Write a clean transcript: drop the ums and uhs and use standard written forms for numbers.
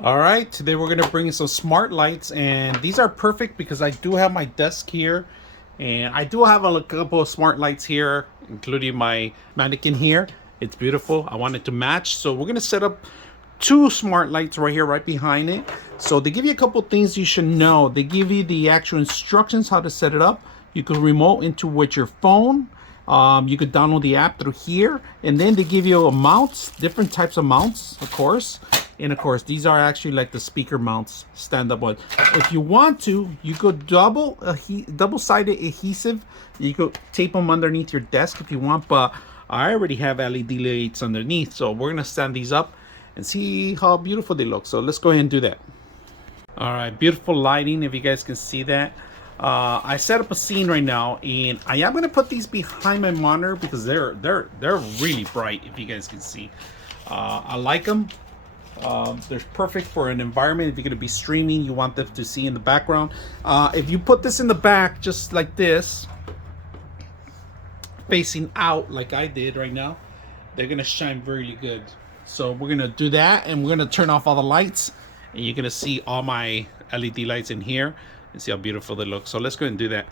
All right, today we're gonna bring in some smart lights, and these are perfect because I do have my desk here, and I do have a couple of smart lights here, including my mannequin here. It's beautiful. I want it to match, so we're gonna set up two smart lights right here, right behind it. So they give you a couple things you should know. They give you the actual instructions how to set it up. You can remote into with your phone. You could download the app through here, and then they give you a mounts, different types of mounts, of course. And of course, these are actually like the speaker mounts, stand-up ones. If you want to, you could double-sided adhesive. You could tape them underneath your desk if you want, but I already have LED lights underneath, so we're gonna stand these up and see how beautiful they look. So let's go ahead and do that. All right, beautiful lighting, if you guys can see that. I set up a scene right now, and I am gonna put these behind my monitor because they're really bright, if you guys can see. I like them. They're perfect for an environment. If you're gonna be streaming, you want them to see in the background. If you put this in the back just like this, facing out like I did right now, they're gonna shine really good. So we're gonna do that, and we're gonna turn off all the lights, and you're gonna see all my LED lights in here and see how beautiful they look. So let's go ahead and do that.